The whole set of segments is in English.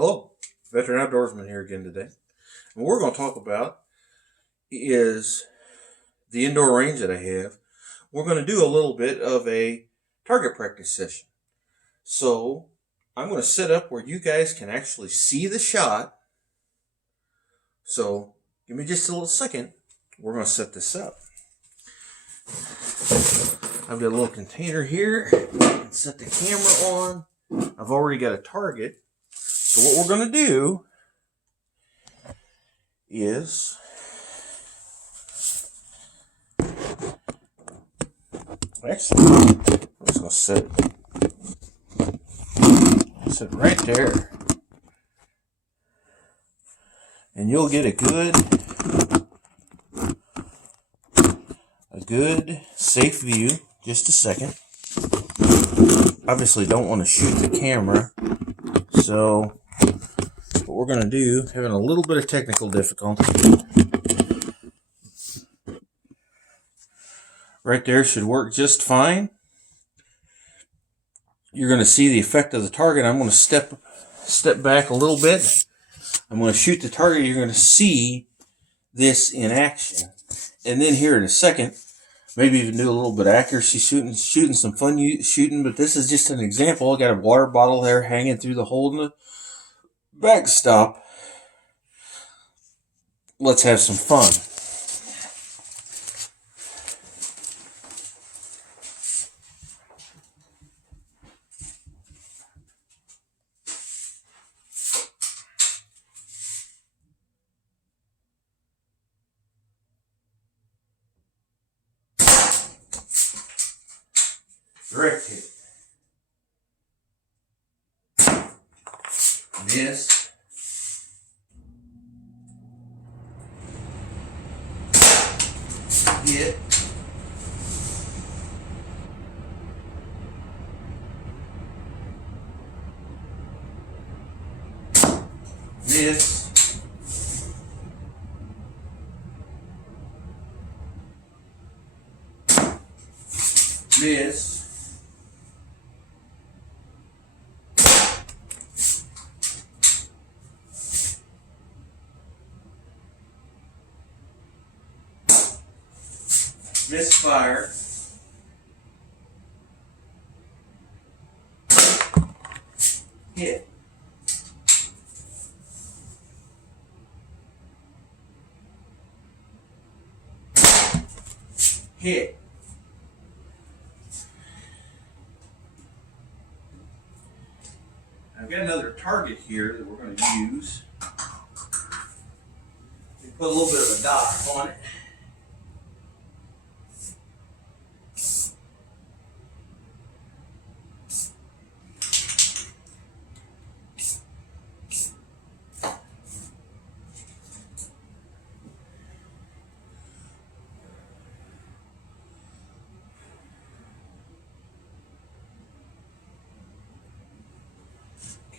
Hello, Veteran Outdoorsman here again today. And what we're going to talk about is the indoor range that I have. We're going to do a little bit of a target practice session. So I'm going to set up where you guys can actually see the shot. So give me just a little second. We're going to set this up. I've got a little container here and set the camera on. I've already got a target. So what we're going to do is actually I'm just going to sit right there, and you'll get a good safe view. Just a second. Obviously don't want to shoot the camera, so what we're going to do, having a little bit of technical difficulty. Right there should work just fine. You're going to see the effect of the target. I'm going to step back a little bit. I'm going to shoot the target. You're going to see this in action. And then here in a second, maybe even do a little bit of accuracy shooting some fun shooting. But this is just an example. I got a water bottle there hanging through the hole in the backstop. Let's have some fun. Direct hit. Miss. Hit. Miss. Miss. Misfire. Hit. Hit. I've got another target here that we're going to use. Put a little bit of a dot on it.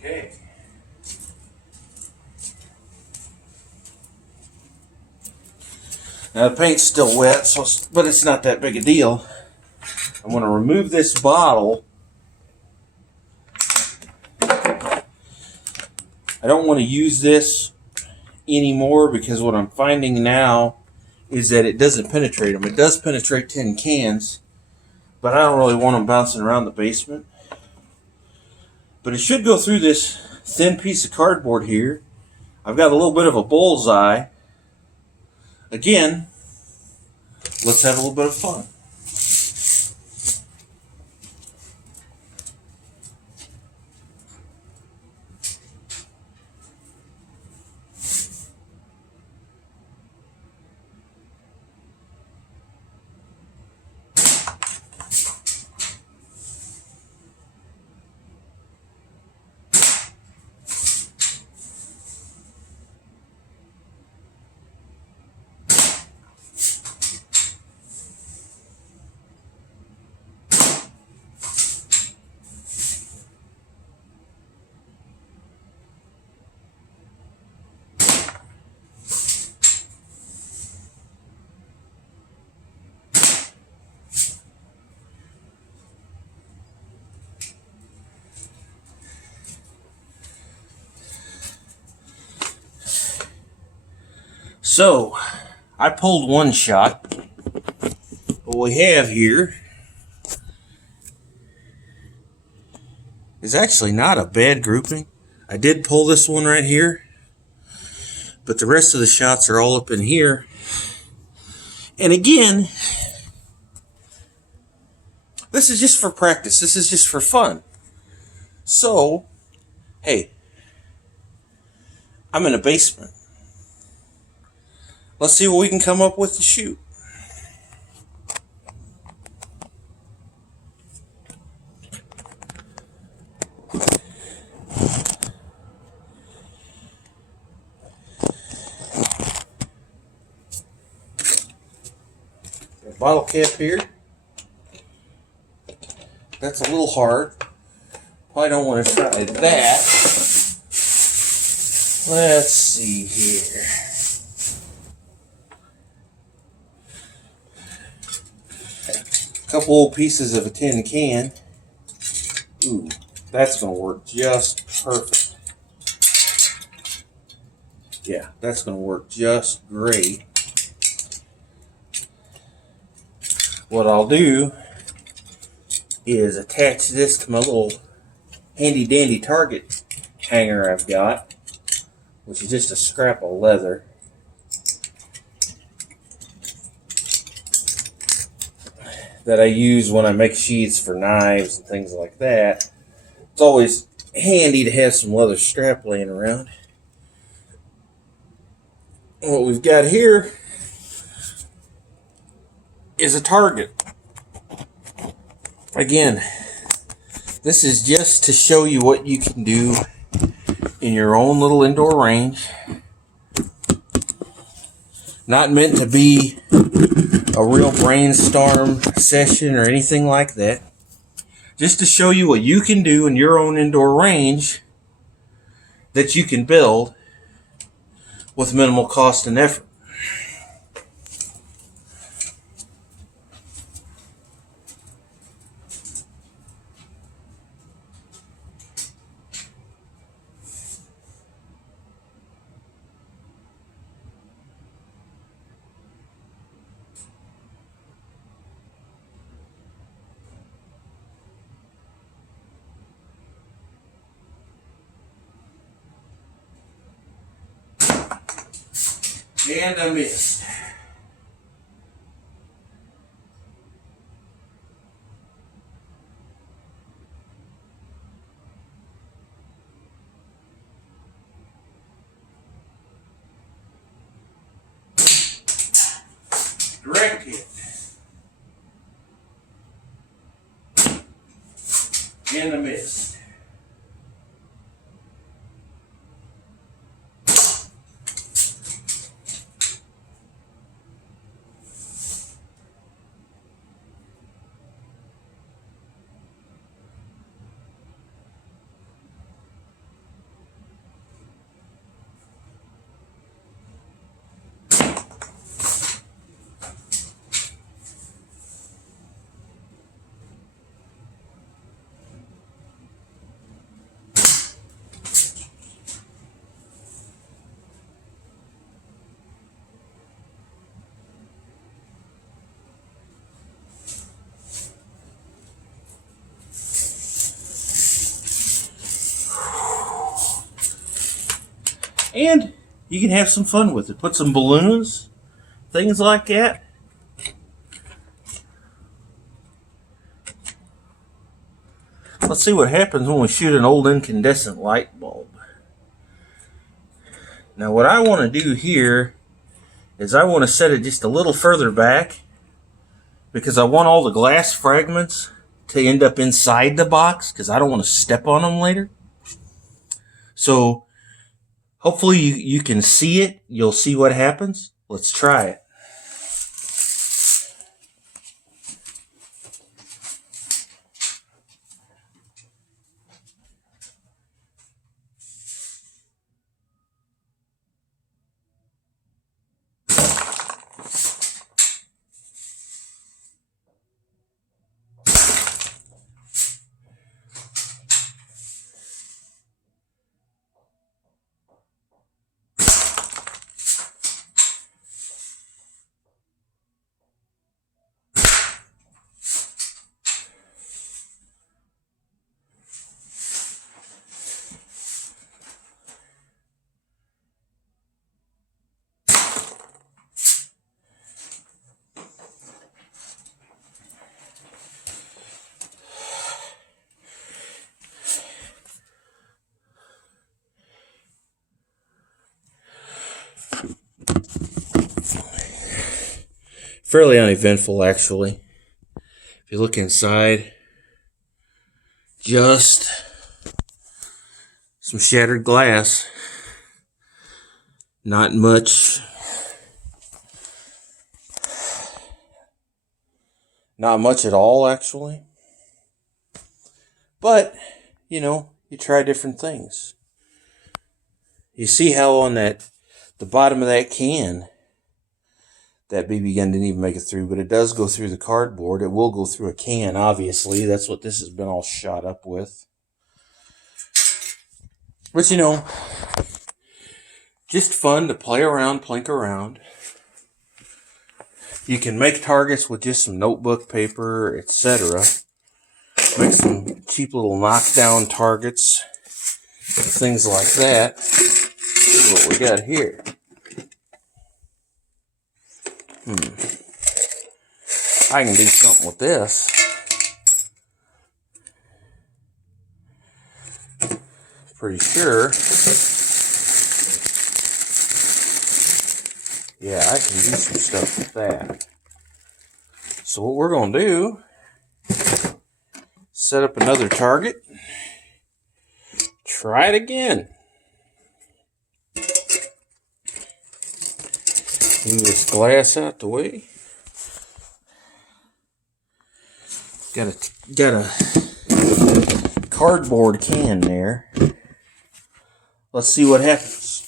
Okay. Now the paint's still wet, but it's not that big a deal. I'm going to remove this bottle. I don't want to use this anymore because what I'm finding now is that it doesn't penetrate them. It does penetrate tin cans, but I don't really want them bouncing around the basement. But it should go through this thin piece of cardboard here. I've got a little bit of a bullseye. Again, let's have a little bit of fun. So, I pulled one shot. What we have here is actually not a bad grouping. I did pull this one right here, but the rest of the shots are all up in here. And again, this is just for practice. This is just for fun. So, hey, I'm in a basement. Let's see what we can come up with to shoot. Got a bottle cap here. That's a little hard. Probably don't want to try that. Let's see here. A couple old pieces of a tin can. Ooh, that's going to work just perfect. Yeah, that's going to work just great. What I'll do is attach this to my little handy dandy target hanger I've got, which is just a scrap of leather. That I use when I make sheaths for knives and things like that. It's always handy to have some leather strap laying around. What we've got here is a target. Again, this is just to show you what you can do in your own little indoor range. Not meant to be a real brainstorm session or anything like that. Just to show you what you can do in your own indoor range that you can build with minimal cost and effort. And I missed. Direct hit. And I missed. And you can have some fun with it. Put some balloons, things like that. Let's see what happens when we shoot an old incandescent light bulb. Now what I want to do here is I want to set it just a little further back because I want all the glass fragments to end up inside the box because I don't want to step on them later. So hopefully you can see it. You'll see what happens. Let's try it. Fairly uneventful, actually. If you look inside, just some shattered glass. Not much. Not much at all, actually. But, you know, you try different things. You see how on the bottom of that can, that BB gun didn't even make it through, but it does go through the cardboard. It will go through a can, obviously. That's what this has been all shot up with. But, you know, just fun to play around, plink around. You can make targets with just some notebook paper, etc. Make some cheap little knockdown targets, things like that. This is what we got here. I can do something with this. Pretty sure. Yeah, I can do some stuff with that. So what we're going to do, set up another target, try it again. Move this glass out the way. Got a cardboard can there. Let's see what happens.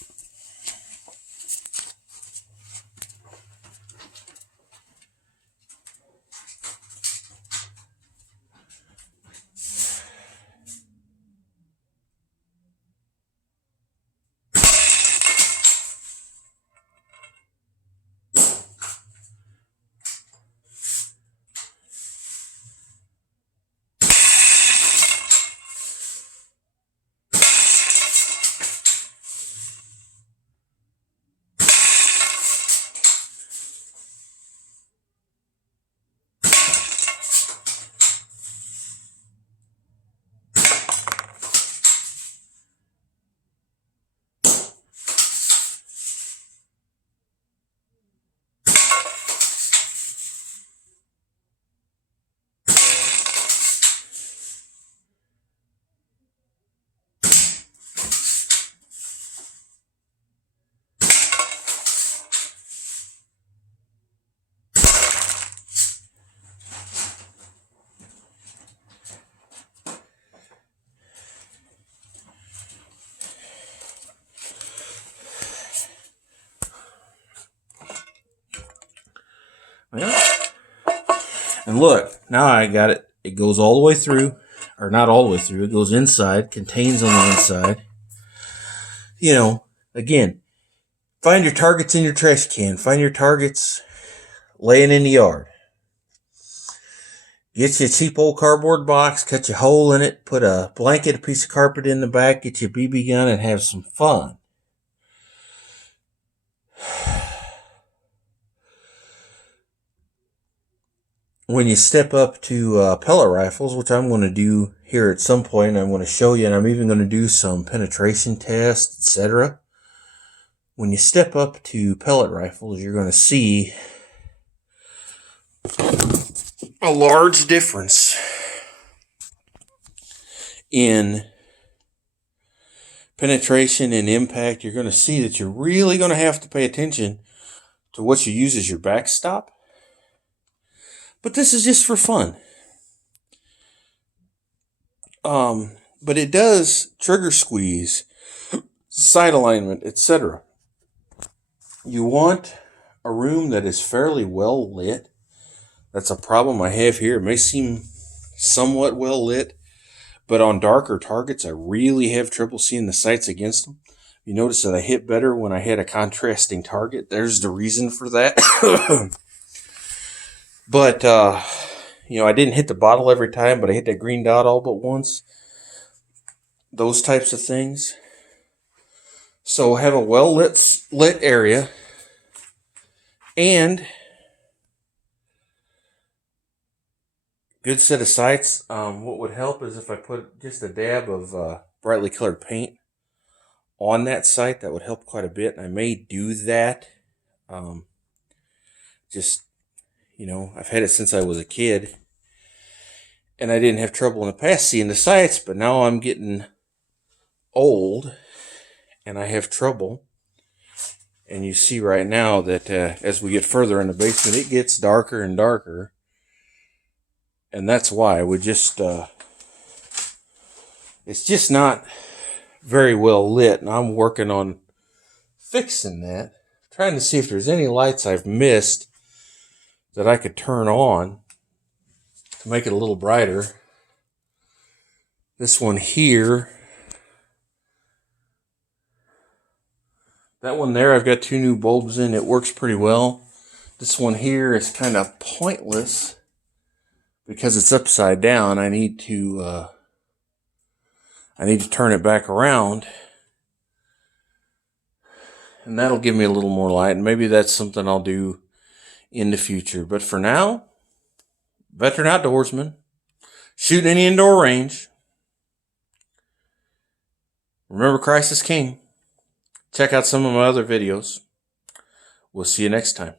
Yeah. And look, now I got it. It goes all the way through, or not all the way through. It goes inside, contains on the inside. You know, again, find your targets in your trash can. Find your targets laying in the yard. Get you a cheap old cardboard box, cut your hole in it, put a blanket, a piece of carpet in the back, get your BB gun, and have some fun. When you step up to pellet rifles, which I'm going to do here at some point, I'm going to show you, and I'm even going to do some penetration tests, etc. When you step up to pellet rifles, you're going to see a large difference in penetration and impact. You're going to see that you're really going to have to pay attention to what you use as your backstop. But this is just for fun. But it does trigger squeeze, sight alignment, etc. You want a room that is fairly well lit. That's a problem I have here. It may seem somewhat well lit, but on darker targets, I really have trouble seeing the sights against them. You notice that I hit better when I hit a contrasting target. There's the reason for that. But, you know, I didn't hit the bottle every time, but I hit that green dot all but once. Those types of things. So have a well lit area, and good set of sights. What would help is if I put just a dab of brightly colored paint on that sight. That would help quite a bit. And I may do that. Just, You know, I've had it since I was a kid. And I didn't have trouble in the past seeing the sights, but now I'm getting old and I have trouble. And you see right now that as we get further in the basement, it gets darker and darker. And that's why we just, it's just not very well lit. And I'm working on fixing that. Trying to see if there's any lights I've missed that I could turn on to make it a little brighter. This one here, that one there, I've got 2 new bulbs in. It works pretty well. This one here is kind of pointless because it's upside down. I need to turn it back around, and that'll give me a little more light. And maybe that's something I'll do in the future. But for now, veteran outdoorsman, shooting any indoor range. Remember, Christ is King. Check out some of my other videos. We'll see you next time.